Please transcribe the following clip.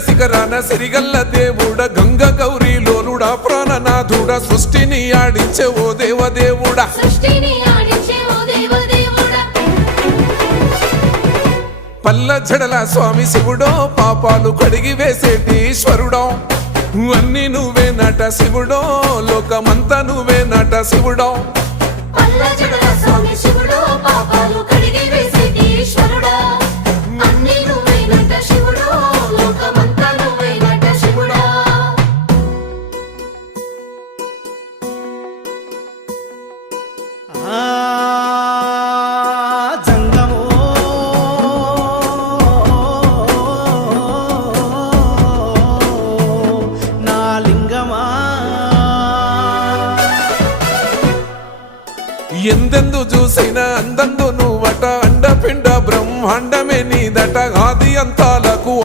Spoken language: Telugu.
శిఖరాన సిరిగల్ల దేవుడ గంగ గౌరీ లోలుడా ప్రాణనాథుడ సృష్టిని ఆడించే ఓ దేవదేవుడా పల్ల జడల స్వామి శివుడో పాపాలు కడిగి వేసేటి ఈశ్వరుడో అన్ని నువ్వే నట శివుడో లోకమంతా నువ్వే నట శివుడో ఎందెందు చూసి